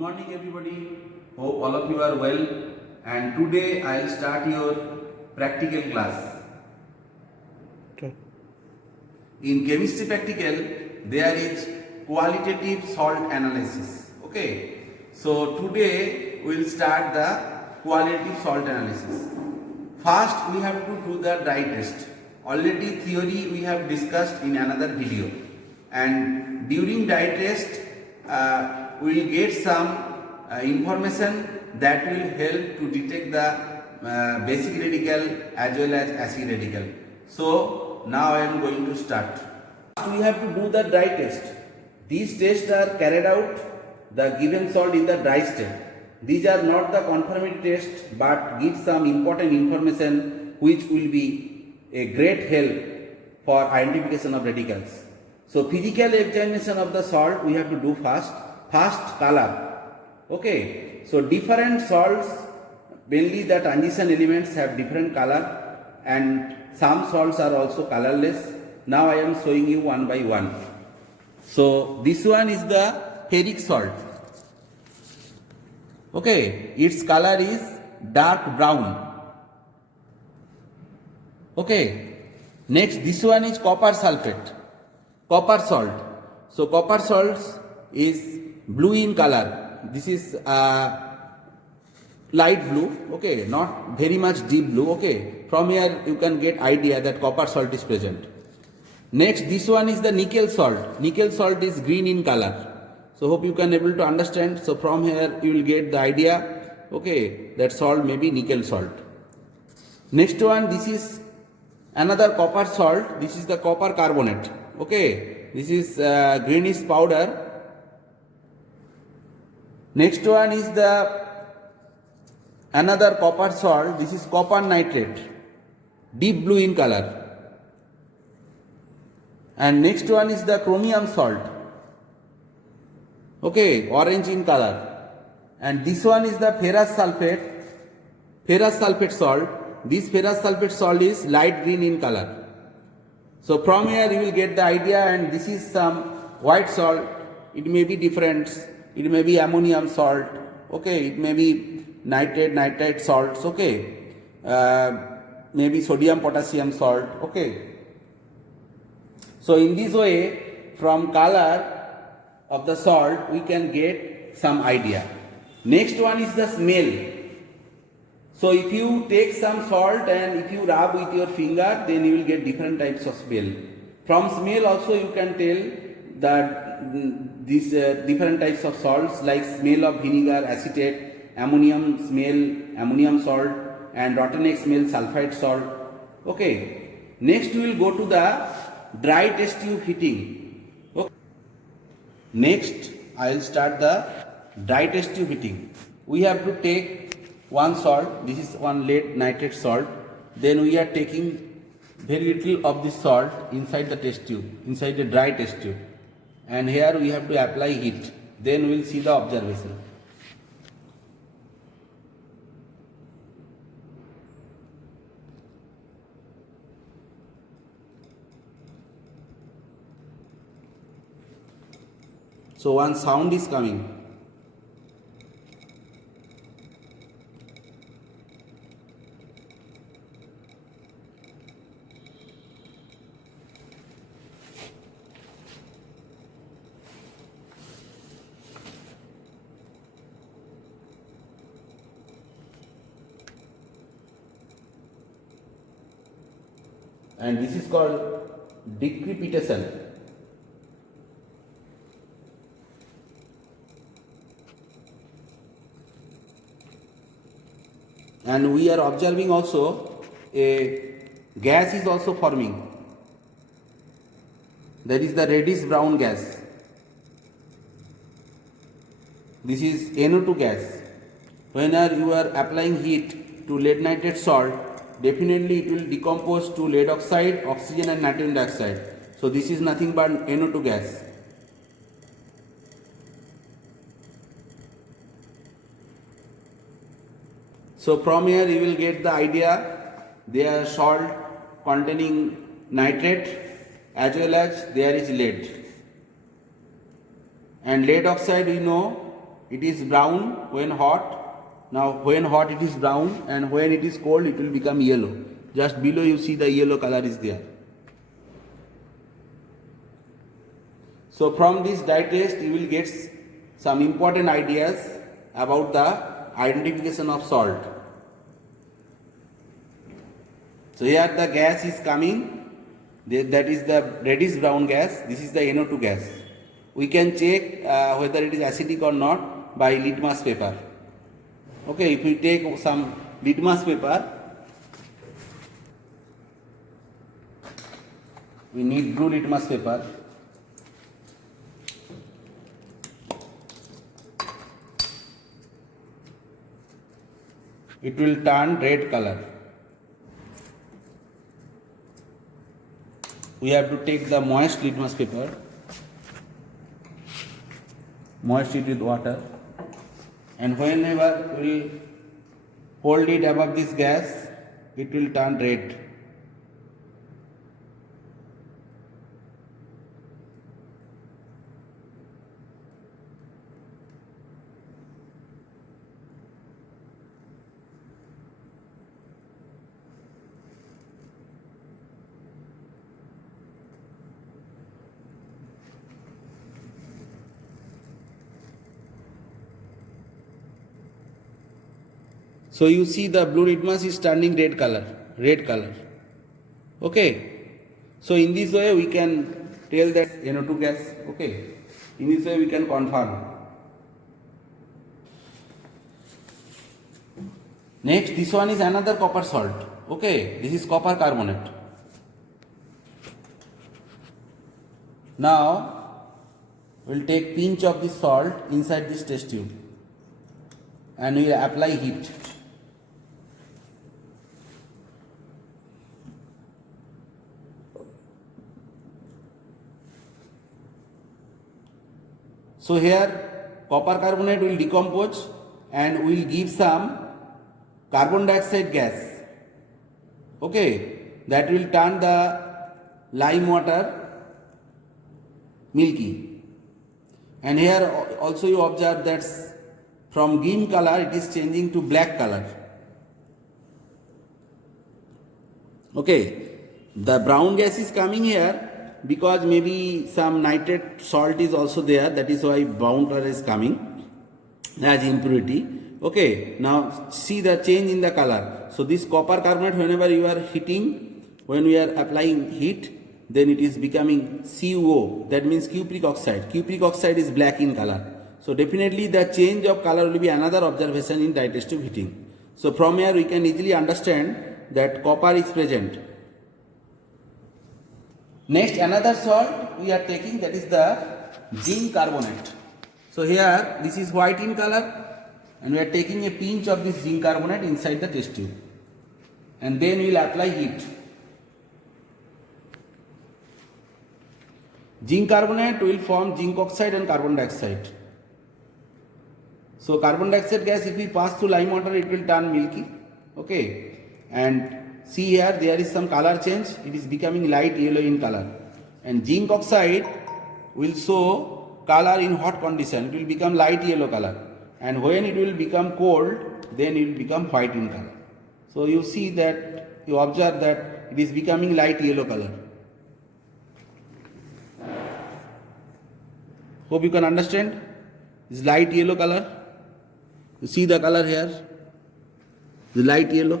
morning everybody. Hope all of you are well, and today I'll start your practical class. Okay. In chemistry practical there is qualitative salt analysis. Okay, so today we'll start the qualitative salt analysis. First we have to do the dry test. Already theory we have discussed in another video, and during dry test we will get some information that will help to detect the basic radical as well as acid radical. So now I am going to start. We have to do the dry test. These tests are carried out the given salt in the dry state. These are not the conformity tests but give some important information which will be a great help for identification of radicals. So physical examination of the salt we have to do first. First, color. Okay, so different salts, mainly the transition elements have different color, and some salts are also colorless. Now I am showing you one by one. So this one is the ferric salt. Okay, its color is dark brown. Okay, next this one is copper sulfate, copper salt. So copper salts is blue in color. This is light blue, okay, not very much deep blue. Okay, from here you can get idea that copper salt is present. Next, this one is the nickel salt. Nickel salt is green in color. So hope you can able to understand. So from here you will get the idea, okay, that salt may be nickel salt. Next one, this is another copper salt. This is the copper carbonate. Okay, this is greenish powder. Next one is the another copper salt. This is copper nitrate, deep blue in color. And next one is the chromium salt. Okay, orange in color. And this one is the ferrous sulfate salt. This ferrous sulfate salt is light green in color. So from here you will get the idea, and this is some white salt. It may be different. It may be ammonium salt. Okay, it may be nitrate salts. Okay, maybe sodium potassium salt. Okay. So in this way, from color of the salt we can get some idea. Next one is the smell. So if you take some salt and if you rub with your finger, then you will get different types of smell. From smell also you can tell that these different types of salts, like smell of vinegar, acetate, ammonium smell, ammonium salt, and rotten egg smell, sulfite salt. Okay. Next we will go to the dry test tube heating. Okay. Next I will start the dry test tube heating. We have to take one salt. This is one lead nitrate salt. Then we are taking very little of this salt inside the test tube, inside the dry test tube. And here we have to apply heat. Then we will see the observation. So one sound is coming. And this is called decrepitation. And we are observing also a gas is also forming. That is the reddish brown gas. This is NO2 gas. Whenever you are applying heat to lead nitrate salt, definitely it will decompose to lead oxide, oxygen and nitrogen dioxide. So this is nothing but NO2 gas. So from here you will get the idea. They are salt containing nitrate as well as there is lead. And lead oxide we know it is brown when hot. Now when hot it is brown, and when it is cold it will become yellow. Just below you see the yellow color is there. So from this dye test you will get some important ideas about the identification of salt. So here the gas is coming, that is the reddish brown gas, this is the NO2 gas. We can check whether it is acidic or not by litmus paper. Okay, if we take some litmus paper, we need blue litmus paper. It will turn red color. We have to take the moist litmus paper, moist it with water, and whenever we will hold it above this gas, it will turn red. So you see the blue litmus is turning red color. Okay. So in this way we can tell that NO2 gas. Okay. In this way we can confirm. Next, this one is another copper salt. Okay. This is copper carbonate. Now we'll take pinch of this salt inside this test tube and we'll apply heat. So here copper carbonate will decompose and will give some carbon dioxide gas. Okay, that will turn the lime water milky. And here also you observe that from green color it is changing to black color. Okay, the brown gas is coming here because maybe some nitrate salt is also there, that is why brown color is coming as impurity. Okay, now see the change in the color. So this copper carbonate, whenever you are heating, when we are applying heat, then it is becoming CuO, that means cupric oxide. Cupric oxide is black in color. So definitely the change of color will be another observation in dye test tube heating. So from here we can easily understand that copper is present. Next, another salt we are taking, that is the zinc carbonate. So here this is white in color and we are taking a pinch of this zinc carbonate inside the test tube and then we will apply heat. Zinc carbonate will form zinc oxide and carbon dioxide. So carbon dioxide gas, if we pass through lime water, it will turn milky. Okay, and see here there is some color change, it is becoming light yellow in color, and zinc oxide will show color in hot condition, it will become light yellow color, and when it will become cold then it will become white in color. So you see that, you observe that it is becoming light yellow color. Hope you can understand. This light yellow color, you see the color here, the light yellow,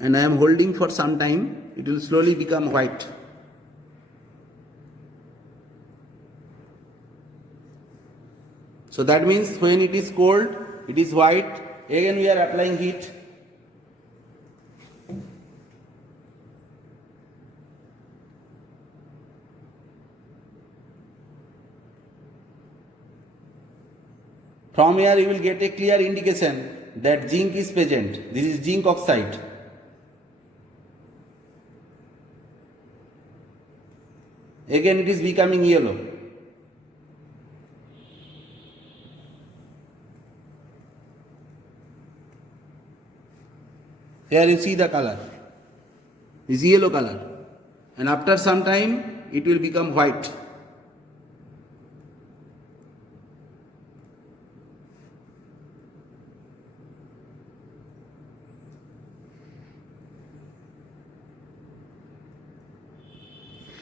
and I am holding for some time, it will slowly become white. So that means when it is cold, it is white. Again we are applying heat. From here you will get a clear indication that zinc is present. This is zinc oxide. Again it is becoming yellow. Here you see the color. This is yellow color. And after some time it will become white.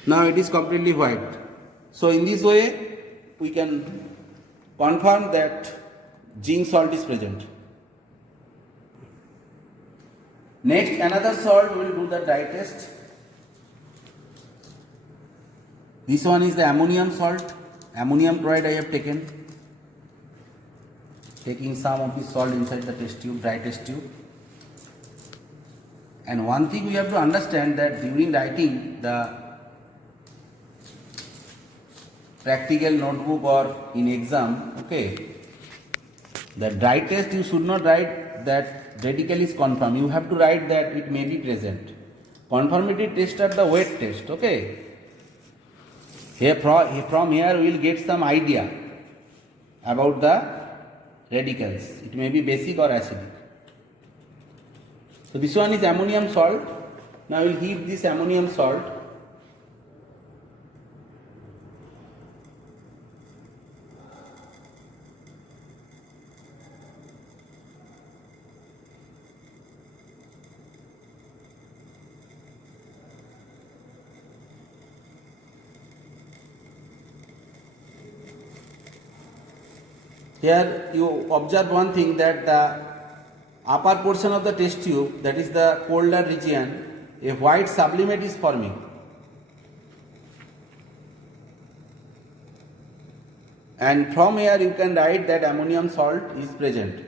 Now it is completely white. So in this way we can confirm that zinc salt is present. Next, another salt we will do the dry test. This one is the ammonium salt. Ammonium chloride I have taken. Taking some of this salt inside the test tube, dry test tube. And one thing we have to understand that during writing the practical notebook or in exam, okay, the dry test you should not write that radical is confirmed. You have to write that it may be present. Conformity test are the wet test, okay. From here we will get some idea about the radicals. It may be basic or acidic. So this one is ammonium salt. Now we will heat this ammonium salt. Here you observe one thing that the upper portion of the test tube, that is the colder region, a white sublimate is forming. And from here you can write that ammonium salt is present.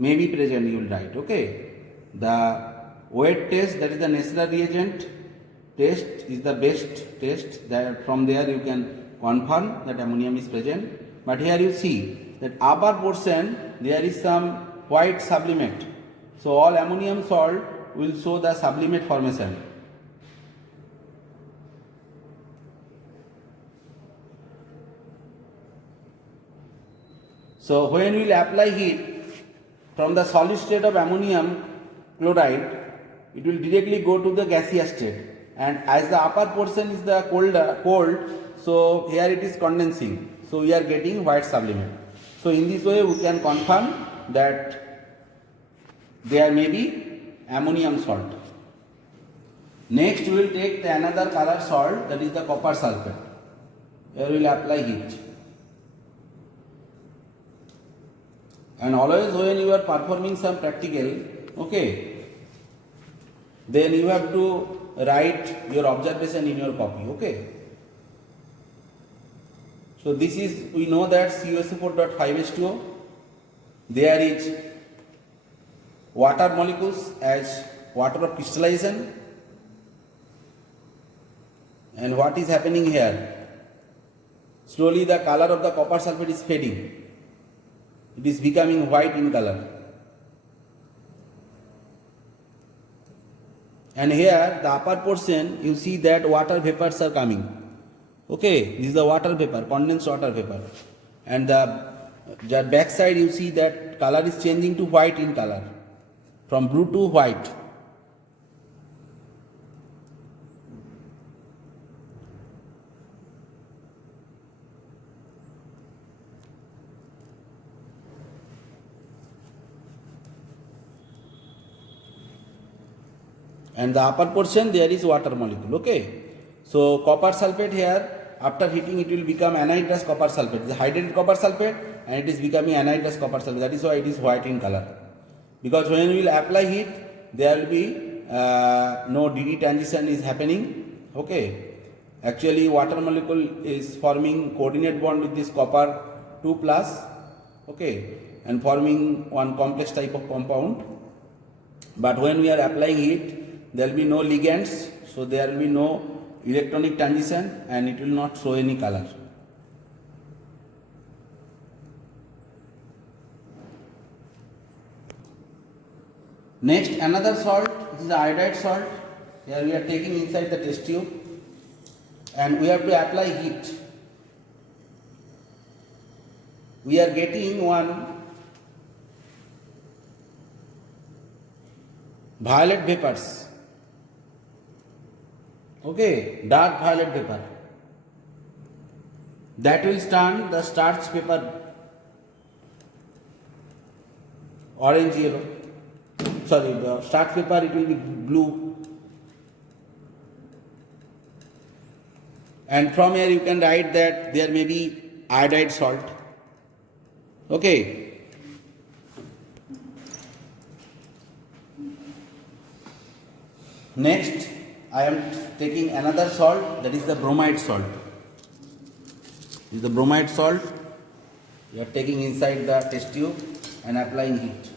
May be present you will write, okay. The wet test, that is the Nessler reagent test, is the best test. That from there you can confirm that ammonium is present. But here you see that upper portion there is some white sublimate. So all ammonium salt will show the sublimate formation. So when we will apply heat from the solid state of ammonium chloride, it will directly go to the gaseous state. And as the upper portion is the cold, so here it is condensing. So we are getting white sublimate. So in this way we can confirm that there may be ammonium salt. Next we will take the another color salt, that is the copper sulfate. Here we will apply heat. And always when you are performing some practical, okay, then you have to write your observation in your copy, okay. So this is, we know that CuSO4.5H2O, there is water molecules as water of crystallization. And what is happening here? Slowly the color of the copper sulfate is fading. It is becoming white in color. And here the upper portion you see that water vapors are coming. Okay, this is the water vapor, condensed water vapor. And the back side you see that color is changing to white in color, from blue to white. And the upper portion there is water molecule, okay. So copper sulfate here, after heating it will become anhydrous copper sulfate. It is hydrated copper sulfate and it is becoming anhydrous copper sulfate. That is why it is white in color. Because when we will apply heat, there will be no DD transition is happening, okay. Actually water molecule is forming coordinate bond with this copper 2 plus, okay, and forming one complex type of compound. But when we are applying heat, there will be no ligands, so there will be no electronic transition and it will not show any color. Next, another salt, this is the iodide salt. Here we are taking inside the test tube and we have to apply heat. We are getting one violet vapors. Okay, dark violet vapor. That will turn the starch paper orange yellow. Sorry, the starch paper it will be blue. And from here you can write that there may be iodide salt. Okay. Next, I am taking another salt, that is the bromide salt. This is the bromide salt. You are taking inside the test tube and applying heat.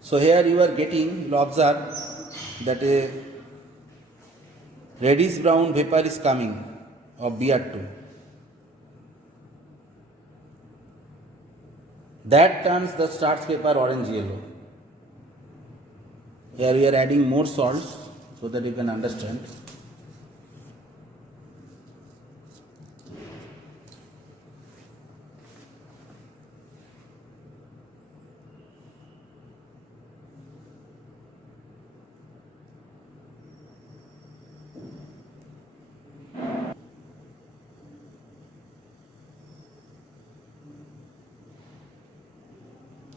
So here you are getting, you will observe that a reddish brown vapor is coming of Br2. That turns the starch paper orange yellow. Here we are adding more salts so that you can understand.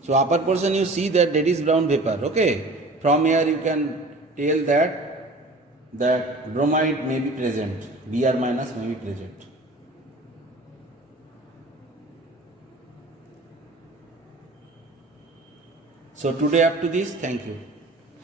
So upper portion you see that reddish brown vapor. Okay. From here you can tell that bromide may be present. Br minus may be present. So today up to this. Thank you.